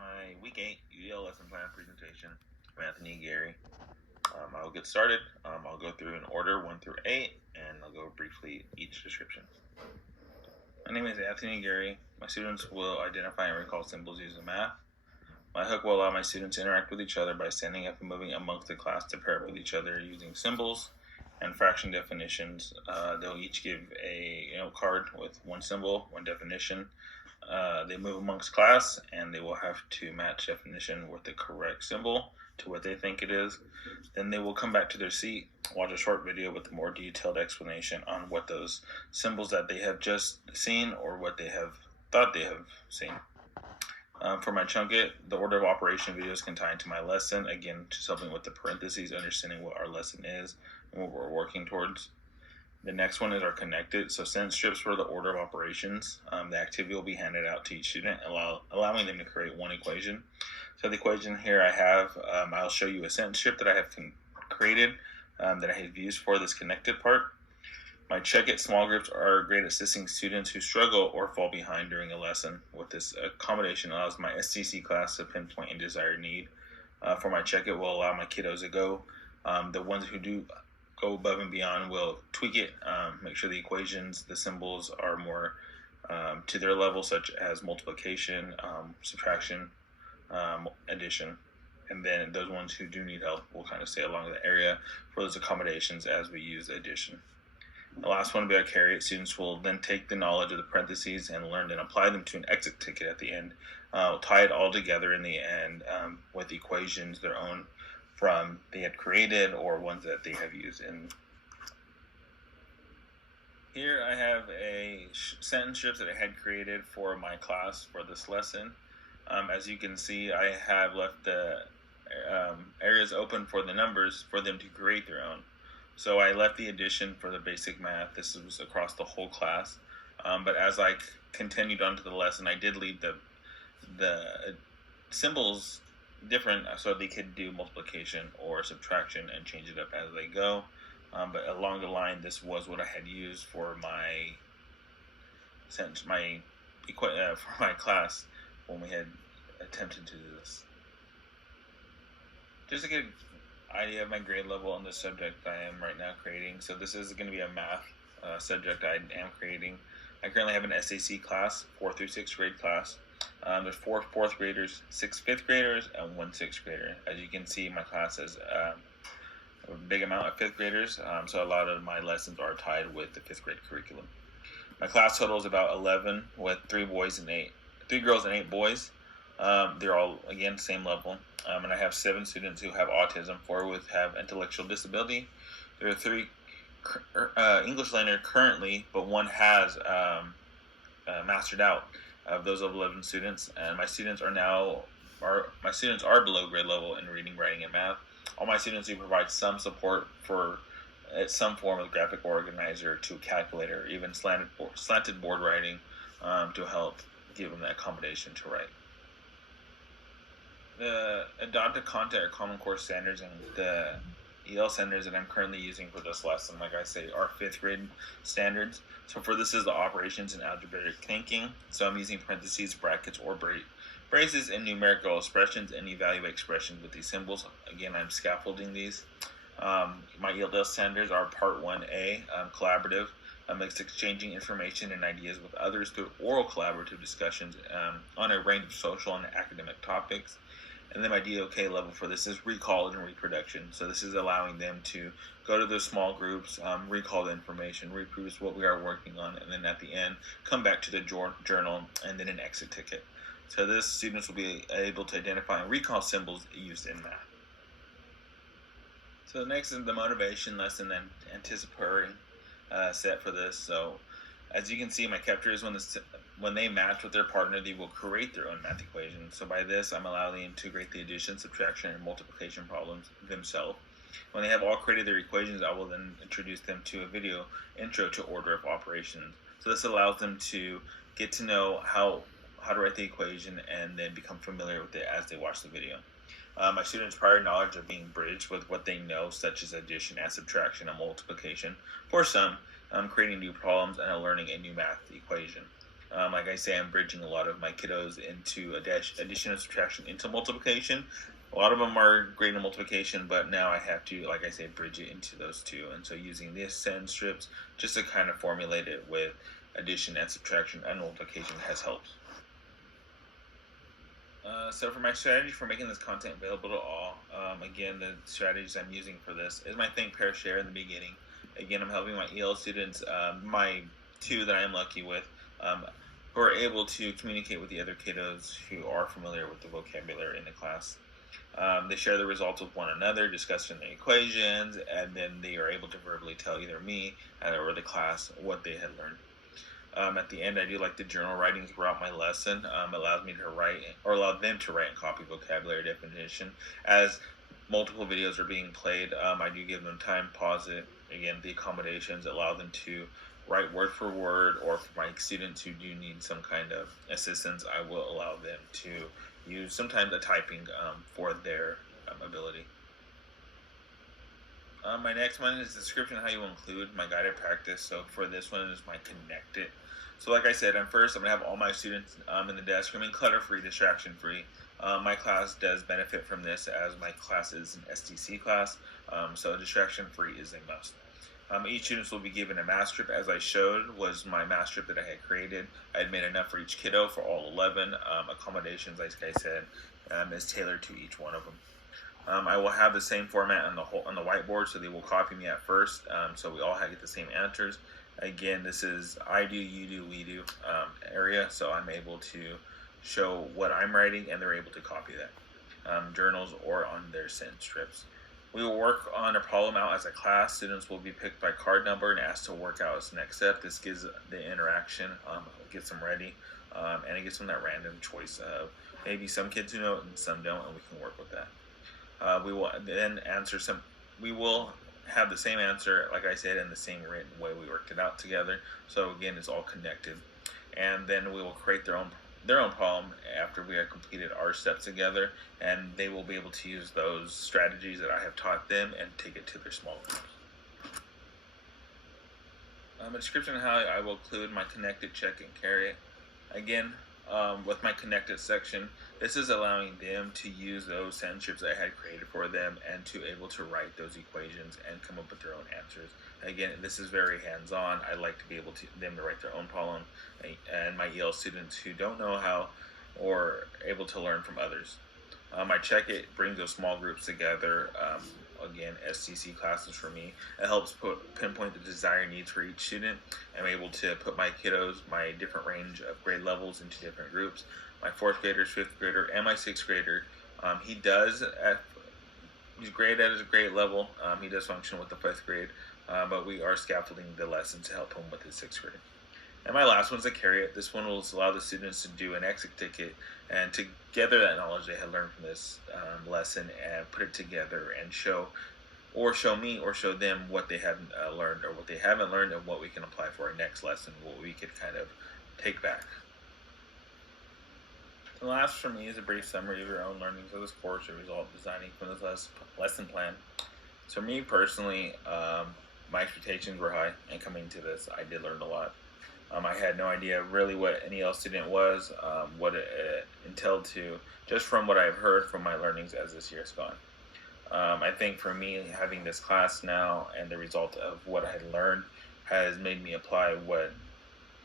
my Week 8 UDL lesson plan presentation from Anthony Aguirre. I'll get started. I'll go through in order 1 through 8, and I'll go briefly each description. My name is Anthony Aguirre. My students will identify and recall symbols using math. My hook will allow my students to interact with each other by standing up and moving amongst the class to pair up with each other using symbols and fraction definitions. They'll each give a card with one symbol, one definition. They move amongst class, and they will have to match definition with the correct symbol to what they think it is. Then they will come back to their seat, watch a short video with a more detailed explanation on what those symbols that they have just seen or what they have thought they have seen. For my chunket, the order of operation videos can tie into my lesson, again, just helping with the parentheses, understanding what our lesson is and what we're working towards. The next one is our connected. So sentence strips for the order of operations. The activity will be handed out to each student, allowing them to create one equation. So the equation here I have, I'll show you a sentence strip that I have created that I have used for this connected part. My check it small groups are great at assisting students who struggle or fall behind during a lesson. With this accommodation allows my STC class to pinpoint a desired need. For my check it will allow my kiddos to go. The ones who do go above and beyond will tweak it, make sure the equations, the symbols are more to their level, such as multiplication, subtraction, addition. And then those ones who do need help will kind of stay along the area for those accommodations as we use addition. The last one will be our carry it. Students will then take the knowledge of the parentheses and learn and apply them to an exit ticket at the end. We'll tie it all together in the end with equations, their own from they had created or ones that they have used in. Here I have a sentence strips that I had created for my class for this lesson. As you can see, I have left the areas open for the numbers for them to create their own. So I left the addition for the basic math. This was across the whole class. But as I continued on to the lesson, I did leave the symbols different so they could do multiplication or subtraction and change it up as they go. But along the line, this was what I had used for my class when we had attempted to do this. Just to get an idea of my grade level on the subject I am right now creating. So this is going to be a math subject I am creating. I currently have an SAC class, 4th through 6th grade class. There's 4 4th graders, 6 5th graders, and 1 6th grader. As you can see, my class has a big amount of 5th graders, so a lot of my lessons are tied with the 5th grade curriculum. My class total is about 11 with 3 girls and 8 boys. They're all, again, same level. And I have 7 students who have autism, 4 have intellectual disability. There are 3 English learners currently, but 1 has mastered out of those 11 students, and my students are below grade level in reading, writing, and math. All my students do provide some support for some form of graphic organizer to calculator, even slanted board writing to help give them that accommodation to write. The adopted content or common core standards and the EL standards that I'm currently using for this lesson, like I say, are 5th grade standards. So for this is the operations and algebraic thinking. So I'm using parentheses, brackets, or braces in numerical expressions and evaluate expressions with these symbols. Again, I'm scaffolding these. My EL standards are part 1A, collaborative. It's exchanging information and ideas with others through oral collaborative discussions on a range of social and academic topics. And then my DOK level for this is recall and reproduction. So this is allowing them to go to those small groups, recall the information, reproduce what we are working on, and then at the end, come back to the journal and then an exit ticket. So this students will be able to identify and recall symbols used in math. So next is the motivation lesson and anticipatory set for this. So as you can see, my captures, when they match with their partner, they will create their own math equation. So by this, I'm allowing them to integrate the addition, subtraction, and multiplication problems themselves. When they have all created their equations, I will then introduce them to a video intro to order of operations. So this allows them to get to know how to write the equation and then become familiar with it as they watch the video. My students' prior knowledge are being bridged with what they know, such as addition and subtraction and multiplication. For some, creating new problems and learning a new math equation. Like I say, I'm bridging a lot of my kiddos into addition and subtraction into multiplication. A lot of them are great in multiplication, but now I have to, like I say, bridge it into those two. And so using these sentence strips just to kind of formulate it with addition and subtraction and multiplication has helped. So for my strategy for making this content available to all, again, the strategies I'm using for this is my think, pair, share in the beginning. Again, I'm helping my EL students, my two that I am lucky with, who are able to communicate with the other kiddos who are familiar with the vocabulary in the class. They share the results with one another, discussing the equations, and then they are able to verbally tell either me or the class what they had learned. At the end, I do like the journal writing throughout my lesson. Allows me to write, or allow them to write and copy vocabulary definition. As multiple videos are being played, I do give them time, pause it. Again, the accommodations allow them to write word for word, or for my students who do need some kind of assistance, I will allow them to use sometimes the typing for their ability. My next one is the description of how you include my guided practice. So for this one is my connect it. So like I said, I'm going to have all my students in the desk room, clutter-free, distraction-free. My class does benefit from this, as my class is an STC class, so distraction-free is a must. Each student will be given a math strip, as I showed was my math strip that I had created. I had made enough for each kiddo for all 11. Accommodations, like I said, is tailored to each one of them. I will have the same format on the whiteboard, so they will copy me at first, so we all get the same answers. Again, this is I do, you do, we do area, so I'm able to show what I'm writing, and they're able to copy that. Journals or on their sentence strips. We will work on a problem out as a class. Students will be picked by card number and asked to work out as the next step. This gives the interaction, gets them ready, and it gives them that random choice of maybe some kids who know it and some don't, and we can work with that. We will then answer some. We will have the same answer, like I said, in the same written way we worked it out together. So again, it's all connected. And then we will create their own problem after we have completed our steps together, and they will be able to use those strategies that I have taught them and take it to their small groups. A description of how I will include my connected, check, and carry it. Again, with my connected section, this is allowing them to use those sentence strips I had created for them and to able to write those equations and come up with their own answers. Again, this is very hands-on. I like to be able to them to write their own problem, and my EL students who don't know how or able to learn from others. My check it brings those small groups together. Again, STC classes for me. It helps pinpoint the desired needs for each student. I'm able to put my kiddos, my different range of grade levels, into different groups. My 4th grader, 5th grader, and my 6th grader. He's graded at his grade level. He does function with the 5th grade, but we are scaffolding the lesson to help him with his 6th grade. And my last one's a carry it. This one will allow the students to do an exit ticket and to gather that knowledge they had learned from this lesson and put it together and show me or show them what they hadn't learned or what they haven't learned, and what we can apply for our next lesson, what we could kind of take back. The last for me is a brief summary of your own learnings of this course, a result of designing from this lesson plan. So me personally, my expectations were high, and coming to this, I did learn a lot. I had no idea really what an EL student was, what it entailed to, just from what I've heard from my learnings as this year's gone. I think for me, having this class now and the result of what I had learned has made me apply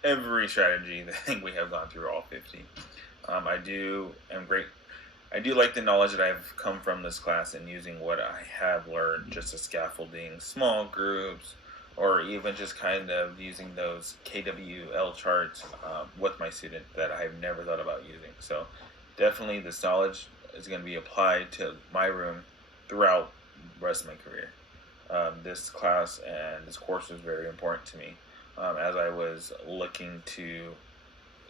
every strategy that I think we have gone through, all 50. I do like the knowledge that I've come from this class and using what I have learned, just as scaffolding, small groups, or even just kind of using those KWL charts with my student that I've never thought about using. So definitely this knowledge is going to be applied to my room throughout the rest of my career. This class and this course was very important to me as I was looking to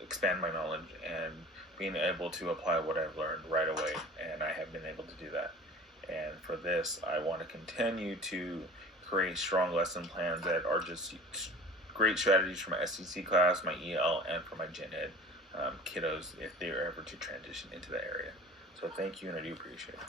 expand my knowledge and being able to apply what I've learned right away, and I have been able to do that. And for this, I want to continue to create strong lesson plans that are just great strategies for my STC class, my EL, and for my Gen Ed kiddos if they are ever to transition into that area. So thank you, and I do appreciate it.